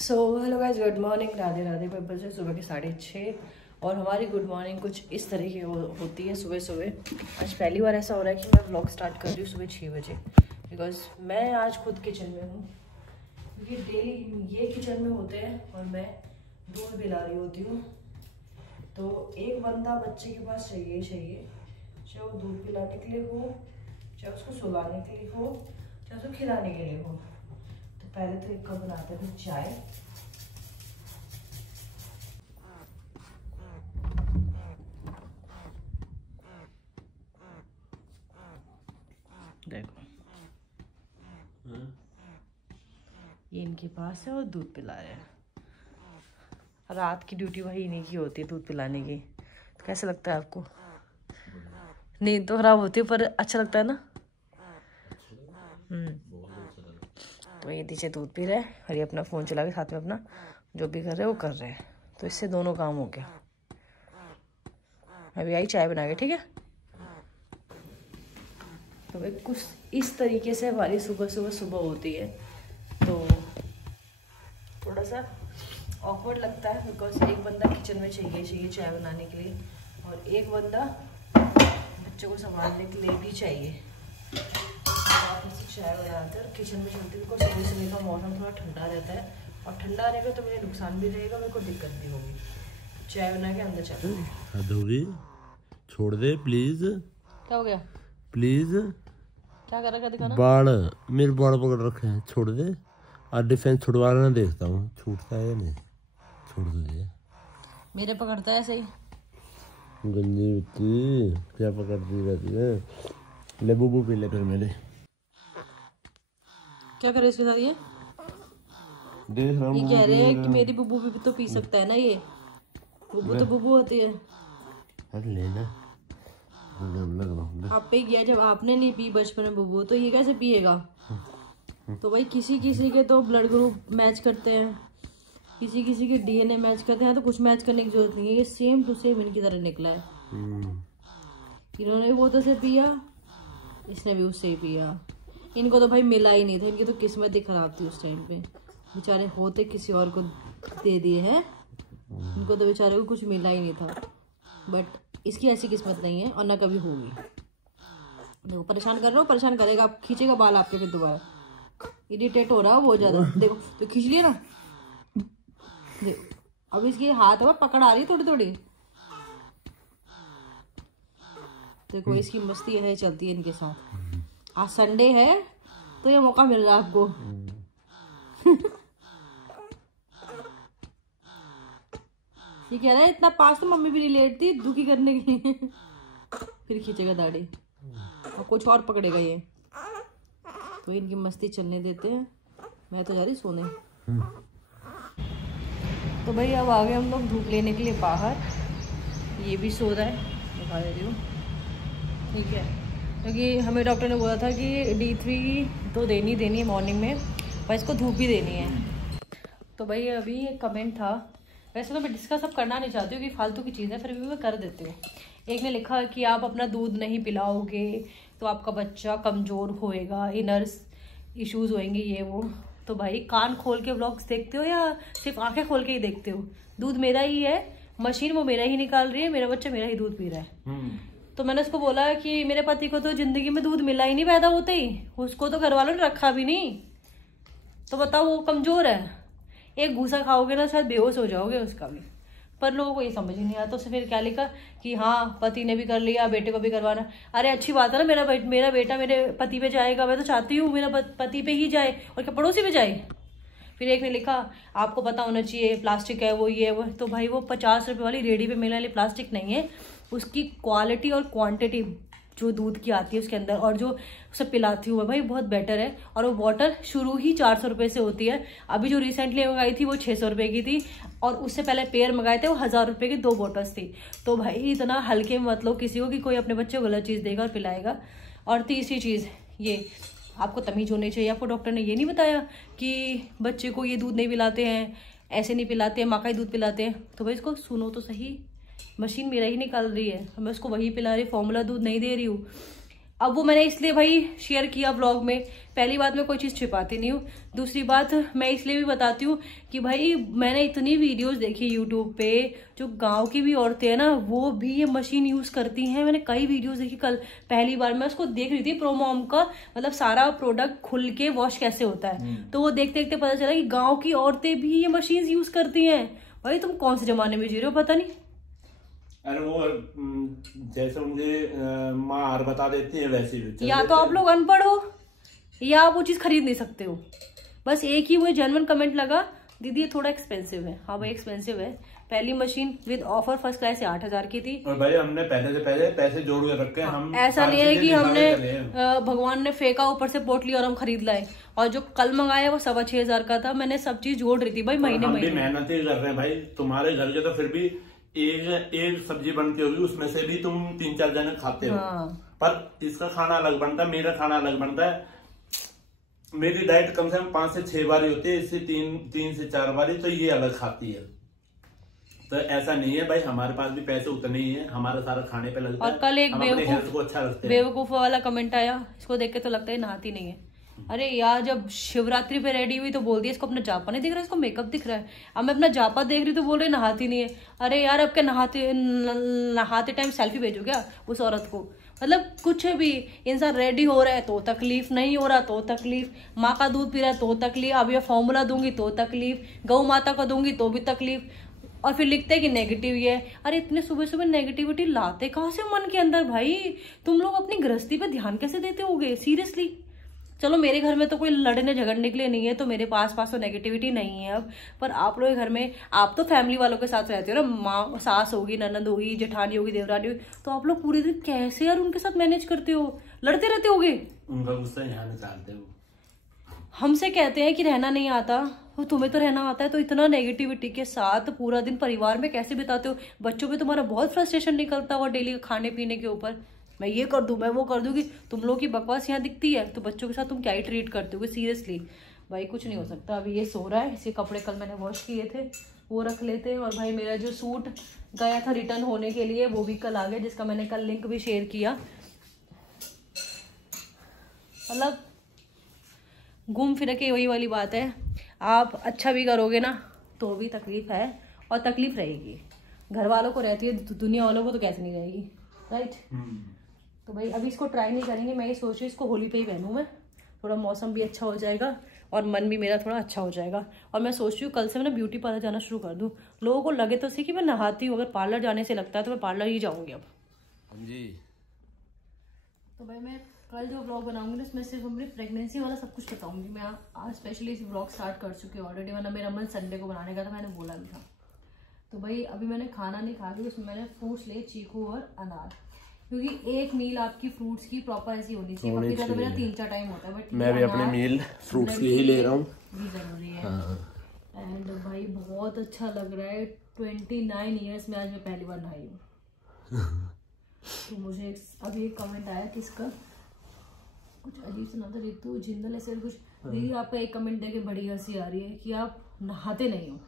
So hello guys, good morning, Radhe Radhe. बजे सुबह के 6:30 और हमारी गुड मॉर्निंग कुछ इस तरह की होती है सुबह सुबह। आज पहली बार ऐसा हो रहा है कि मैं व्लॉग स्टार्ट कर रही हूँ सुबह 6 बजे, बिकॉज मैं आज खुद किचन में हूँ, क्योंकि डेली ये किचन में होते हैं और मैं दूध पिला रही होती हूँ। तो एक बंदा बच्चे के पास चाहिए, चाहे वो दूध पिलाने के लिए हो, चाहे उसको सुलाने के लिए हो, चाहे उसको खिलाने के लिए हो। तो पहले तो एक कप बनाते हैं चाय। देखो ये इनके पास है और दूध पिला रहे हैं। रात की ड्यूटी वही इन्हीं की होती है, दूध पिलाने की। तो कैसा लगता है आपको? नींद तो खराब होती है पर अच्छा लगता है ना। तो ये नीचे दूध पी रहे हैं और ये अपना फ़ोन चला के साथ में अपना जो भी कर रहे हैं वो कर रहे हैं। तो इससे दोनों काम हो गया। अभी आई चाय बना के, ठीक है। तो भाई कुछ इस तरीके से हमारी सुबह होती है। तो थोड़ा सा ऑकवर्ड लगता है, बिकॉज एक बंदा किचन में चाहिए चाय बनाने के लिए, और एक बंदा बच्चों को संभालने के लिए भी चाहिए। चाय बनाते हैं और किचन में चलते हैं, बिकॉज सुबह का मौसम थोड़ा ठंडा रहता है, और ठंडा रहेगा तो मुझे नुकसान भी रहेगा, मेरे को दिक्कत भी होगी। चाय बना के अंदर चलते हैं। छोड़ दे प्लीज। क्या हो गया? प्लीज क्या कर रखा दिखाना? मेरे बाल पकड़ रखे हैं, छोड़ दे। आज डिफेंस छुड़वा लेना, देखता हूँ छूटता है या नहीं। छोड़ दे। मेरे पकड़ता है ऐसे ही। गंदी मिट्टी क्या पकड़ती रहती है। ले बुबू पी ले फिर मेरे। क्या करे इसके साथ? ये देख रहा हूँ, ये कह रहे हैं कि मेरी बुबू भी तो पी सकता है ना। ये बुबू तो बुबू होती है। अरे लेना आप पे गया, जब आपने नहीं पी बचपन में बुबू, तो ये कैसे पिएगा? तो भाई किसी के तो ब्लड ग्रुप मैच करते हैं, किसी के डीएनए मैच करते हैं, तो कुछ मैच करने की जरूरत नहीं है। ये सेम टू सेम इनकी तरह निकला है। इन्होंने वो तो से पिया, इसने भी उससे ही पिया। इनको तो भाई मिला ही नहीं था, इनकी तो किस्मत ही खराब थी उस टाइम पे। बेचारे होते किसी और को दे दिए हैं, इनको तो बेचारे को कुछ मिला ही नहीं था। बट इसकी ऐसी किस्मत नहीं है और ना कभी होगी। देखो परेशान कर रहा हूँ, परेशान करेगा, आप खींचेगा बाल आपके, फिर दोबारा इरिटेट हो रहा है बहुत ज्यादा। देखो तो खींच लिया ना। देखो अब इसके हाथ में पकड़ आ रही है थोड़ी थोड़ी। देखो इसकी मस्ती है चलती है इनके साथ। आज संडे है तो ये मौका मिल रहा है आपको। ये कह रहा है इतना पास तो मम्मी भी नहीं लेटती दुखी करने के लिए। फिर खींचेगा दाढ़ी और कुछ और पकड़ेगा ये। तो इनकी मस्ती चलने देते हैं, मैं तो जा रही सोने। तो भाई अब आ गए हम लोग धूप लेने के लिए बाहर। ये भी सो रहा है, दिखा दे रही हूँ, ठीक है। क्योंकि हमें डॉक्टर ने बोला था कि D3 तो देनी है मॉर्निंग में, पर इसको धूप भी देनी है। तो भाई अभी एक कमेंट था, वैसे तो मैं डिस्कस अब करना नहीं चाहती हूँ कि फालतू की चीज़ है, फिर भी मैं कर देती हूँ। एक ने लिखा कि आप अपना दूध नहीं पिलाओगे तो आपका बच्चा कमज़ोर होएगा, इनर्स इश्यूज़ होएंगे, ये वो। तो भाई कान खोल के व्लॉग्स देखते हो या सिर्फ आंखें खोल के ही देखते हो? दूध मेरा ही है, मशीन वो मेरा ही निकाल रही है, मेरा बच्चा मेरा ही दूध पी रहा है। तो मैंने उसको बोला कि मेरे पति को तो जिंदगी में दूध मिला ही नहीं पैदा होते ही, उसको तो घर वालों ने रखा भी नहीं, तो बताओ वो कमजोर है। एक घूसा खाओगे ना शायद बेहोश हो जाओगे उसका भी। पर लोगों को ये समझ ही नहीं आता। तो फिर क्या लिखा कि हाँ पति ने भी कर लिया, बेटे को भी करवाना। अरे अच्छी बात है ना, मेरा बेटा मेरे पति पे जाएगा, मैं तो चाहती हूँ मेरा पति पे ही जाए और क्या पड़ोसी पे जाए। फिर एक ने लिखा आपको पता होना चाहिए प्लास्टिक है वो, ये है वो। तो भाई वो 50 रुपये वाली रेडी पे मिलने वाली प्लास्टिक नहीं है, उसकी क्वालिटी और क्वांटिटी जो दूध की आती है उसके अंदर और जो उसे पिलाती हूँ भाई बहुत बेटर है। और वो बॉटल शुरू ही 400 रुपये से होती है। अभी जो रिसेंटली मंगाई थी वो 600 रुपये की थी, और उससे पहले पेयर मंगाए थे वो 1000 रुपये की 2 बॉटल्स थी। तो भाई इतना हल्के में मतलब किसी को कि कोई अपने बच्चे को गलत चीज़ देगा और पिलाएगा। और तीसरी चीज़ ये, आपको तमीज़ होनी चाहिए। आपको डॉक्टर ने ये नहीं बताया कि बच्चे को ये दूध नहीं पिलाते हैं, ऐसे नहीं पिलाते हैं, माँ का ही दूध पिलाते हैं। तो भाई इसको सुनो तो सही, मशीन मेरा ही निकाल रही है, मैं उसको वही पिला रही, फॉर्मूला दूध नहीं दे रही हूँ। अब वो मैंने इसलिए भाई शेयर किया ब्लॉग में। पहली बात, मैं कोई चीज़ छिपाती नहीं हूँ। दूसरी बात, मैं इसलिए भी बताती हूँ कि भाई मैंने इतनी वीडियोस देखी यूट्यूब पे, जो गांव की भी औरतें हैं ना वो भी ये मशीन यूज़ करती हैं। मैंने कई वीडियोस देखी। कल पहली बार मैं उसको देख रही थी, प्रोमोम का, मतलब सारा प्रोडक्ट खुल के वॉश कैसे होता है। तो वो देखते देखते पता चला कि गाँव की औरतें भी ये मशीन यूज़ करती हैं। भाई तुम कौन से जमाने में जी रहे हो पता नहीं। अरे वो जैसे उनके माँ हार बता देती है वैसे ही। या तो आप लोग अनपढ़ हो या आप वो चीज खरीद नहीं सकते हो। बस एक ही वो जेन्युइन कमेंट लगा, दीदी ये थोड़ा एक्सपेंसिव है। हाँ भाई एक्सपेंसिव है। पहली machine with offer first class से 8,000 की थी। और भाई हमने पहले से पहले पैसे जोड़ के रखे हैं। हम ऐसा नहीं है कि हमने भगवान ने फेंका ऊपर से पोटली और हम खरीद लाए। और जो कल मंगाया वो 6,500 का था। मैंने सब चीज जोड़ रही थी भाई, महीने महीने मेहनत ही कर रहे हैं भाई। तुम्हारे घर के तो फिर भी एक सब्जी बनती होगी, उसमें से भी तुम 3-4 जने खाते हो। पर इसका खाना अलग बनता है, मेरा खाना अलग बनता है। मेरी डाइट कम से कम 5 से 6 बारी होती है, इससे 3 से 4 बारी, तो ये अलग खाती है। तो ऐसा नहीं है भाई, हमारे पास भी पैसे उतने ही है, हमारा सारा खाने पे लगता है। और कल एक अच्छा बेवकूफ वाला कमेंट आया, इसको देख के तो लगता है नहाती नहीं है। अरे यार जब शिवरात्रि पे रेडी हुई तो बोल दिया इसको अपना जापा नहीं दिख रहा है, इसको मेकअप दिख रहा है। अब मैं अपना जापा देख रही तो बोल रही नहाती नहीं है। अरे यार अब क्या नहाते टाइम सेल्फी भेजो क्या उस औरत को? मतलब कुछ भी इंसान रेडी हो रहा है तो तकलीफ, नहीं हो रहा तो तकलीफ, माँ का दूध पी रहा है तो तकलीफ, अब ये फॉर्मूला दूंगी तो तकलीफ, गौ माता का दूंगी तो भी तकलीफ, और फिर लिखते हैं कि नेगेटिव ये है। अरे इतने सुबह सुबह नेगेटिविटी लाते कहाँ से मन के अंदर भाई? तुम लोग अपनी गृहस्थी पे ध्यान कैसे देते होगे सीरियसली? चलो मेरे घर में तो कोई लड़ने झगड़ने के लिए नहीं है, तो मेरे पास तो नेगेटिविटी नहीं है अब। पर आप लोग घर में, आप तो फैमिली वालों के साथ रहते हो ना, माँ सास होगी, ननद होगी, जेठानी होगी, देवरानी होगी, तो आप लोग पूरे दिन कैसे यार उनके साथ मैनेज करते हो? लड़ते रहते होगे? उनका गुस्सा यहाँ निकालते हो। हमसे कहते हैं कि रहना नहीं आता, तो तुम्हें तो रहना आता है, तो इतना नेगेटिविटी के साथ पूरा दिन परिवार में कैसे बिताते हो? बच्चों पे तुम्हारा बहुत फ्रस्ट्रेशन निकलता हुआ डेली खाने पीने के ऊपर, मैं ये कर दूं, मैं वो कर दूंगी। तुम लोग की बकवास यहाँ दिखती है, तो बच्चों के साथ तुम क्या ही ट्रीट करते हो सीरियसली? भाई कुछ नहीं हो सकता। अभी ये सो रहा है, इसके कपड़े कल मैंने वॉश किए थे वो रख लेते हैं। और भाई मेरा जो सूट गया था रिटर्न होने के लिए वो भी कल आ गया, जिसका मैंने कल लिंक भी शेयर किया। मतलब घूम फिर के वही वाली बात है, आप अच्छा भी करोगे ना तो भी तकलीफ है, और तकलीफ रहेगी। घर वालों को रहती है, दुनिया वालों को तो कैसे नहीं रहेगी, राइट? तो भाई अभी इसको ट्राई नहीं करेंगे। मैं ये सोच रही हूँ इसको होली पे ही पहनूँ मैं, थोड़ा मौसम भी अच्छा हो जाएगा और मन भी मेरा थोड़ा अच्छा हो जाएगा। और मैं सोच रही हूँ कल से मैं ना ब्यूटी पार्लर जाना शुरू कर दूँ। लोगों को लगे तो सही कि मैं नहाती हूँ, अगर पार्लर जाने से लगता है तो मैं पार्लर ही जाऊँगी अब जी। तो भाई मैं कल जो व्लॉग बनाऊंगी ना उसमें सिर्फ अपनी प्रेगनेंसी वाला सब कुछ बताऊंगी। मैं आज स्पेशली इस व्लॉग स्टार्ट कर चुकी हूँ ऑलरेडी, वरना मेरा मन संडे को बनाने का था, मैंने बोला भी था। तो भाई अभी मैंने खाना नहीं खा रही, उसमें मैंने फ्रूट्स लिए, चीकू और अनार, क्योंकि एक मील आपकी फ्रूट्स की प्रॉपर ऐसी होनी चाहिए। बाकी तो मेरा 3-4 टाइम होता है, बट मैं भी अपनी मील फ्रूट्स की ही ले रहा हूँ, भी जरूरी है। एंड भाई बहुत अच्छा लग रहा है, 29 ईयर्स में आज मैं पहली बार नहाई हूँ। तो मुझे अभी एक कमेंट आया किसका, कुछ अजीब सुना था, रितु जिंदल ऐसे कुछ, दीदी आपका एक कमेंट देके बड़ी हंसी आ रही है कि आप नहाते नहीं हो।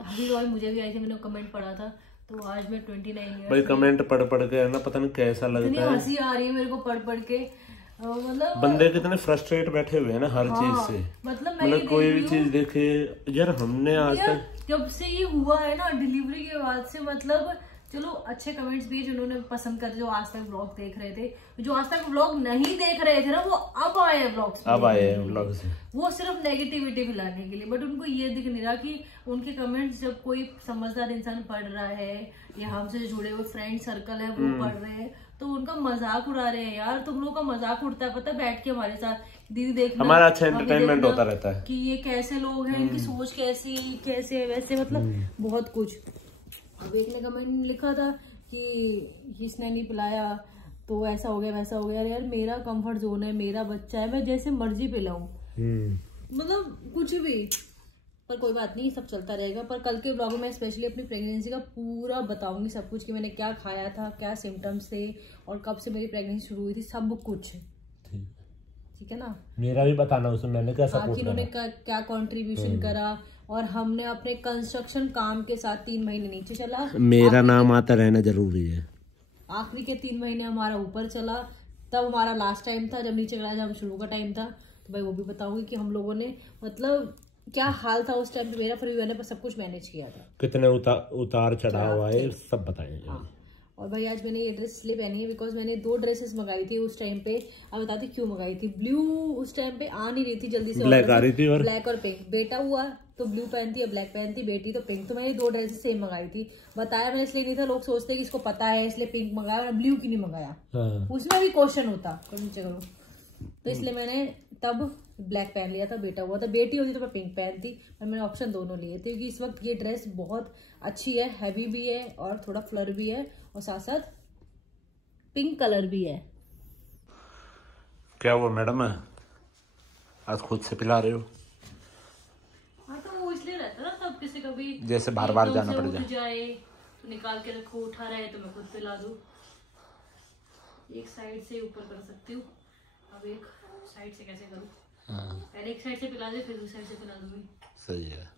अभी रॉय मुझे भी आई थी, मैंने कमेंट पढ़ा था, तो आज मैं 29 ईयर्स भाई कमेंट पढ़ के ना पता नहीं कैसा लगता है, हंसी आ रही है मेरे को पढ़ के। मतलब बंदे कितने फ्रस्ट्रेट बैठे हुए हैं ना हर चीज से। मतलब कोई भी चीज देखे यार, हमने आज तक जब से ये हुआ है ना डिलीवरी के बाद से, मतलब चलो अच्छे कमेंट्स भी जिन्होंने पसंद करते, जो आज तक व्लॉग देख रहे थे, जो आज तक व्लॉग नहीं देख रहे थे ना वो अब आए हैं व्लॉग्स, अब आए हैं व्लॉग से, वो सिर्फ नेगेटिविटी फैलाने के लिए। बट उनको ये दिख नहीं रहा कि उनके कमेंट्स जब कोई समझदार इंसान पढ़ रहा है या हमसे जो जुड़े हुए फ्रेंड सर्कल है वो पढ़ रहे हैं, तो उनका मजाक उड़ा रहे हैं। यार तुम लोग का मजाक उड़ता है पता है, बैठ के हमारे साथ, दीदी देखना हमारा अच्छा एंटरटेनमेंट होता रहता है कि ये कैसे लोग हैं, इनकी सोच कैसी कैसे वैसे, मतलब बहुत कुछ। अब एक ने कमेंट लिखा था कि इसने नहीं पिलाया तो ऐसा हो गया वैसा हो गया। यार मेरा कंफर्ट जोन है, मेरा बच्चा है, मैं जैसे मर्जी पिलाऊं, मतलब कुछ भी। पर कोई बात नहीं, सब चलता रहेगा। पर कल के ब्लॉग में स्पेशली अपनी प्रेगनेंसी का पूरा बताऊंगी सब कुछ, कि मैंने क्या खाया था, क्या सिम्टम्स थे और कब से मेरी प्रेगनेंसी शुरू हुई थी, सब कुछ। ठीक है ना? मेरा भी बताना उसमें मैंने क्या सपोर्ट करा, उन्होंने क्या कंट्रीब्यूशन करा, और हमने अपने कंस्ट्रक्शन काम के साथ 3 महीने नीचे चला। मेरा नाम आता रहना जरूरी है, आखिरी के 3 महीने हमारा ऊपर चला, तब हमारा लास्ट टाइम था, जब नीचे गया जब शुरू का टाइम था। तो भाई वो भी बताऊंगी कि हम लोगों ने मतलब क्या हाल था उस टाइम पे मेरा, फिर भी मैंने सब कुछ मैनेज किया था। कितने उतार चढ़ा हुआ है सब बताएंगे। हाँ। और भाई आज मैंने ये ड्रेस इसलिए पहनी है बिकॉज मैंने 2 ड्रेसेस मंगाई थी उस टाइम पे। अब बताती क्यों मंगाई थी। ब्लू उस टाइम पे आ नहीं रही थी जल्दी से, ब्लैक आ रही थी और ब्लैक और पिंक। बेटा हुआ तो ब्लू पहनती है, ब्लैक पहनती, बेटी तो पिंक। तो मैंने 2 ड्रेसेस सेम मंगाई थी। बताया मैंने इसलिए नहीं था, लोग सोचते कि इसको पता है इसलिए पिंक मंगाया और ब्लू क्यों नहीं मंगाया। उसमें भी क्वेश्चन होता, नीचे करो। तो इसलिए मैंने तब ब्लैक पहन लिया था। बेटा हुआ था, बेटी होती तो मैं पिंक पहनती, पर मैंने ऑप्शन दोनों लिए थे क्योंकि इस वक्त ये ड्रेस बहुत अच्छी है, हैवी भी है और थोड़ा फ्लर भी है और साथ साथ पिंक कलर भी है। क्या वो मैडम है आज खुद से पिला रहे हो? हाँ तो वो इसलिए रहता ना, तब किसी कभी जैसे बार बार जाना पड़ जाए तो निकाल के रखो, उठा रहे तो मैं खुद पिला दूं। एक साइड से ऊपर कर सकती हूँ, अब एक साइड से कैसे करूँ? पहले एक साइड से पिला दे फिर दूसरी साइड से पिला दूंगी। सही है।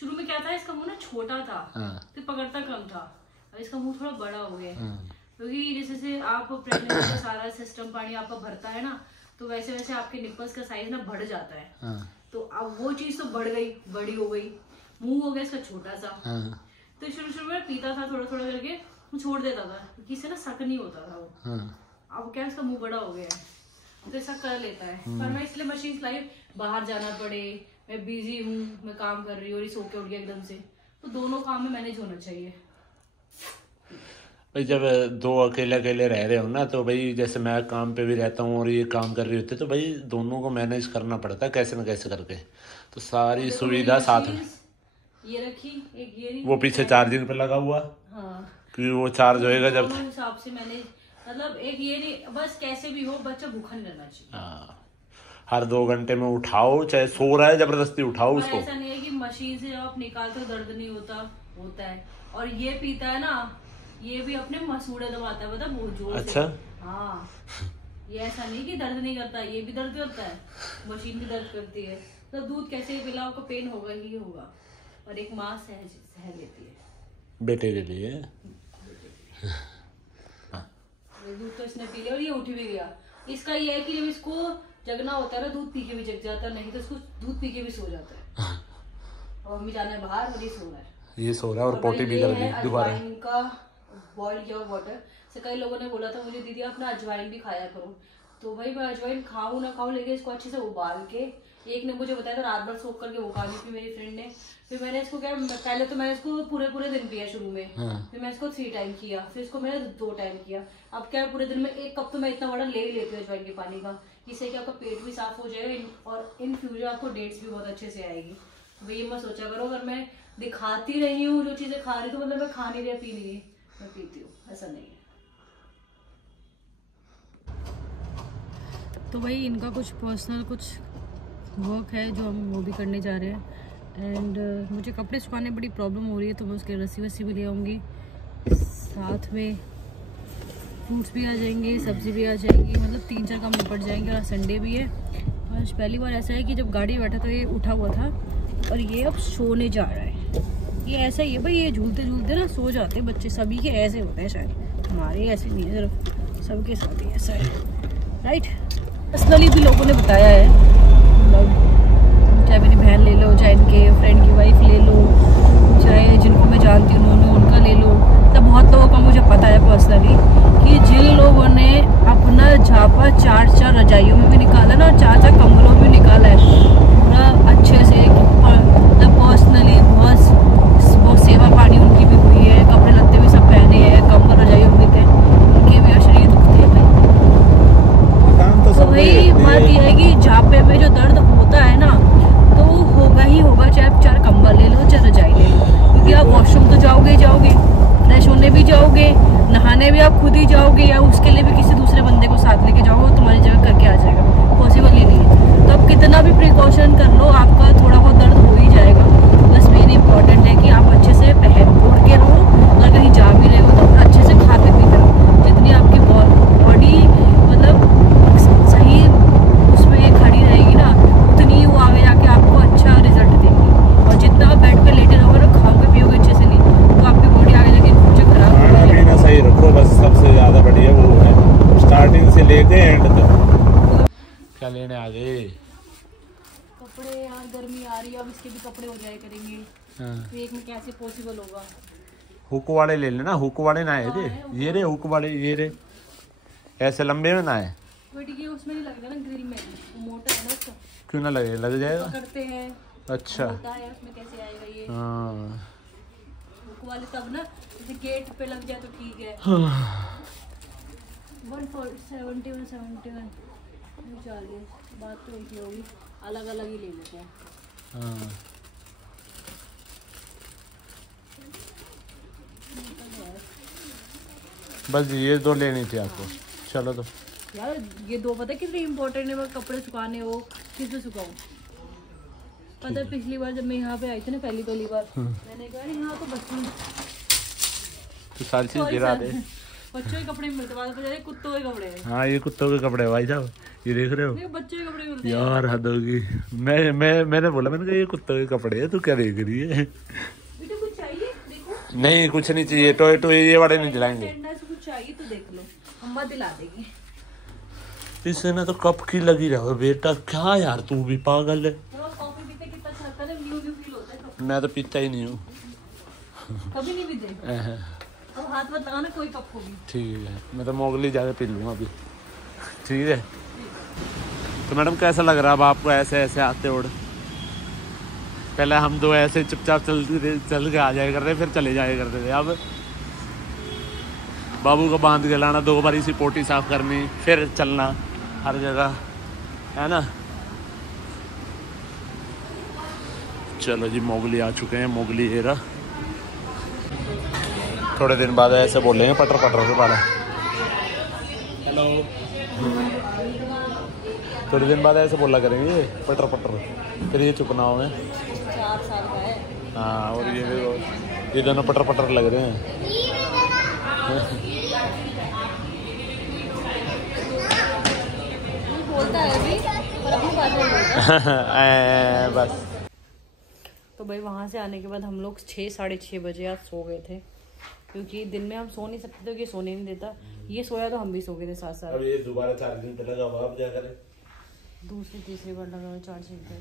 शुरू में क्या था, इसका मुंह ना छोटा था, फिर पकड़ता कम था, अब इसका मुंह थोड़ा बड़ा हो गया है क्योंकि जैसे आप प्रेगनेंसी का सारा सिस्टम पानी आपका भरता है ना, तो वैसे वैसे आपके निप्पल्स का साइज ना बढ़ जाता है। तो अब वो चीज तो बढ़ गई, बड़ी हो गई, मुंह हो गया इसका छोटा सा। तो शुरू में पीता था थोड़ा थोड़ा करके, वो छोड़ देता था क्योंकि इससे ना शक नहीं होता था वो। अब क्या इसका मुंह बड़ा हो गया है तो ऐसा कर लेता है। पर मैं इसलिए मशीन लाई, बाहर जाना पड़े, मैं बिजी हूँ, मैं काम कर रही हूँ और ये सो के उठ गया एकदम से, तो दोनों काम में मैनेज होना चाहिए। भाई जब 2 अकेले रह रहे हो ना, तो भाई जैसे मैं काम पे भी रहता हूँ और ये काम कर रही होती है, तो भाई दोनों को मैनेज करना पड़ता है कैसे न कैसे करके। तो सारी सुविधा साथ में ये रखी, एक ये वो पीछे चार्जिंग पे लगा हुआ। हाँ क्योंकि वो चार्ज होएगा जब हिसाब से मैनेज, मतलब एक ये नहीं, बस कैसे भी हो बच्चा भूखा नहीं रहना चाहिए। हाँ, हर 2 घंटे में उठाओ, चाहे सो रहा है जबरदस्ती उठाओ उसको। ऐसा नहीं है कि मशीन से जब आप निकालते हो दर्द नहीं होता, होता है। और ये पीता है ना, ये भी अपने मसूड़े दबाता है, पता बहुत जोर से। अच्छा हाँ, ये ऐसा नहीं कि दर्द नहीं करता, ये भी दर्द करता है, मशीन भी दर्द करती है। तो दूध कैसे ही पिलाओ, आपको पेन होगा ही होगा, और एक माँ सह लेती है बेटे के लिए। दूध तो इसने पी लिया और ये उठ भी गया। इसका ये है कि जब इसको जगना होता है ना, दूध पी के भी जग जाता है, नहीं तो इसको दूध पी के भी सो जाता है। और मम्मी जाना है बाहर और ये सो रहा है, ये सो रहा है और पोटी भी कर दी दोबारा। अजवाइन का बॉइल किया हुआ वाटर से कई लोगों ने बोला था मुझे, दीदी आप ना अजवाइन भी खाया करो। तो भाई मैं अजवाइन खाऊं ना खाऊं, लेकिन इसको अच्छे से उबाल के, एक ने मुझे बताया था रात भर सोख करके वो खा ली थी मेरी फ्रेंड ने। फिर मैंने इसको क्या, पहले तो मैंने इसको पूरे दिन पिया शुरू में। फिर मैं इसको 3 टाइम किया, फिर इसको मैंने 2 टाइम किया। अब क्या पूरे दिन में 1 कप तो मैं इतना बड़ा ले ही लेती हूँ अजवाइन के पानी का। इससे कि आपका पेट भी साफ हो जाएगा और इन फ्यूचर आपको डेट्स भी बहुत अच्छे से आएगी। भाई ये मत सोचा करो अगर मैं दिखाती रही हूँ जो चीजें खा रही तो मतलब मैं खा नहीं रही, पी नहीं रही, मैं पीती हूँ, ऐसा नहीं है। तो भाई इनका कुछ पर्सनल कुछ वर्क है जो हम वो भी करने जा रहे हैं। एंड मुझे कपड़े सुखाने में बड़ी प्रॉब्लम हो रही है, तो मैं उसके रस्सी वस्सी भी ले आऊँगी, साथ में फ्रूट्स भी आ जाएंगे, सब्ज़ी भी आ जाएगी, मतलब 3-4 काम निपट जाएंगे। और संडे भी है। आज पहली बार ऐसा है कि जब गाड़ी बैठा तो ये उठा हुआ था और ये अब सोने जा रहा है। ये ऐसा ही है भाई, ये झूलते झूलते ना सो जाते बच्चे, सभी के ऐसे होते हैं, शायद हमारे ऐसे नहीं है, सिर्फ सबके साथ ही ऐसा है, राइट। पर्सनली भी लोगों ने बताया है, मतलब चाहे मेरी बहन ले लो, चाहे इनके फ्रेंड की वाइफ ले लो, चाहे जिनको मैं जानती हूँ उनका ले लो, तब बहुत लोगों का मुझे पता है पर्सनली कि जिन लोगों ने अपना झापा 4-4 रजाइयों में भी निकाला ना, 4-4 कमरों में निकाला है पूरा अच्छे से, मतलब पर्सनली बहुत सेवा पानी उनकी भी हुई है, कपड़े लत्ते भी सब पहने हैं, कमर रजाइयों में थे, उनके भी शरीर दुखते हैं भाई। तो भाई बात यह है कि झापे में जो दर्द होता है ना, तो होगा ही होगा, चाहे आप 4 कंबल ले लो, चाहे रजाई ले लो, क्योंकि आप वॉशरूम तो जाओगे ही जाओगे, फ्रेश होने भी जाओगे, नहाने भी आप खुद ही जाओगे, या उसके लिए भी किसी दूसरे बंदे को साथ लेके जाओगे, वो तुम्हारी जगह करके आ जाएगा, पॉसिबल ही नहीं है। तो आप कितना भी प्रिकॉशन कर लो, आपका थोड़ा बहुत दर्द हो ही जाएगा। बस मेन इम्पॉर्टेंट है कि आप अच्छे से पहन ओढ़ के रहो, अगर कहीं जा भी रहे हो तो अच्छे से खा पी के रहो, जितनी आपकी बॉडी मतलब सही उसमें खड़ी रहेगी ना, उतनी वो आगे जाके आपको अच्छा रिजल्ट देगी। और जितना आप बेड पे लेटे रहोगे ना, खाओगे पियोगे अच्छे से नहीं, तो आपकी बॉडी आगे जाके खराब हो जाएगी। सही रखो बस, सब कपड़े हो जाए करेंगे। हाँ। तो एक में कैसे पॉसिबल होगा? हुक वाले ले लेना, हुक वाले ना है ये रे हुक वाले, ये रे ऐसे लंबे में ना है। बट ये उसमें नहीं लगेगा ना, ग्रिल में वो मोटा है ना उसका। क्यों ना लगे, लग जाएगा। पकड़ते हैं अच्छा होता है, उसमें कैसे आएगा ये? हाँ हुक वाले तब ना, जैसे गेट पे लग जाए तो ठीक है। 171 बात तो एक ही होगी, अलग अलग ही ले लेते हैं। हाँ। बस ये 2 लेनी थी आपको। चलो तो यार ये 2 पता है कितने इम्पोर्टेंट है, कपड़े सुखाने हो किससे सुखाऊं? पता है पिछली बार जब मैं यहाँ पे आई थी ना, पहली बार मैंने कहा यहाँ तो बच्चों तो सारी चीज गिरा दे। बच्चों के कपड़े मिलते हैं, कुत्तों के कपड़े हैं। हाँ ये कुत्तों के कपड़े भाई साहब, ये देख रहे हो? बच्चों के कपड़े मिलते हैं यार हद होगी। मैंने बोला, मैंने कहा ये कुत्तों के कपड़े है, तू क्या देख रही है? बेटा कुछ चाहिए देखो। नहीं कुछ नहीं चाहिए, टोए ये वाले नहीं दिलाएंगे। कुछ चाहिए तो देख लो, अम्मा दिला देगी। इससे ना तो कप की लगी रहो बेटा, क्या यार तू भी पागल है। कॉफी पीते कितना अच्छा लगता है, न्यू फील होता है। मैं तो पीता ही नहीं हूँ। कभी नहीं पीते? अब हाथ मत लगाना कोई कप को भी। ठीक है, मैं तो मोगली जाके पी लूँगा अभी। ठीक है। तो मैडम कैसा लग रहा है अब आपको ऐसे ऐसे आते उड़? पहले हम 2 ऐसे चुपचाप चल के आ जाया करते, फिर चले जाया करते थे। अब बाबू को बांध के लाना, 2 बार इसी पोटी साफ करनी, फिर चलना हर जगह, है ना। चलो जी मोगली आ चुके हैं, मोगली एरा। थोड़े दिन बाद ऐसे बोलेंगे पटर पटर के बारे। हेलो। थोड़े दिन बाद ऐसे बोला करेंगे पटर पटर, फिर ये चुप ना हो। 4 साल का है। हाँ और ये दोनों पटर पटर लग रहे हैं। बोलता है अभी पर अपनी बात नहीं बोलता। बस। तो भाई वहाँ से आने के बाद हम लोग 6 साढ़े 6 बजे आज सो गए थे, क्योंकि दिन में हम सो नहीं सकते थे, कि सोने नहीं देता। ये सोया तो हम भी सो गए थे साथ साथ। अब ये दोबारा चार्जिंग पे लगा हुआ, अब क्या करें? दूसरी तीसरी बार लगा हुआ चार्जिंग पे।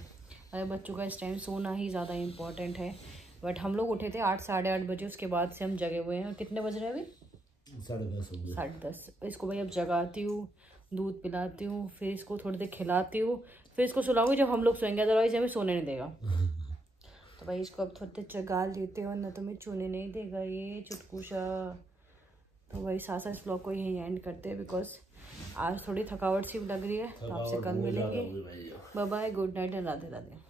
अरे बच्चों का इस टाइम सोना ही ज़्यादा इम्पोर्टेंट है। बट हम लोग उठे थे 8 साढ़े 8 बजे, उसके बाद से हम जगे हुए हैं। कितने बज रहे हैं अभी? 10:30। 10:30। इसको भाई अब जगाती हूँ, दूध पिलाती हूँ, फिर इसको थोड़ी देर खिलाती हूँ, फिर इसको सुलाऊंगी जब हम लोग सोएंगे, अदरवाइज हमें सोने नहीं देगा। तो भाई इसको अब थोड़ी देर जगा लेते हो, ना तो मैं चुने नहीं देगा ये चुटकुशा। तो भाई साथ इस ब्लॉग को यहीं एंड करते हैं, बिकॉज आज थोड़ी थकावट सी लग रही है। तो आपसे कल मिलेंगे। Bye bye, good night and Radhe Radhe.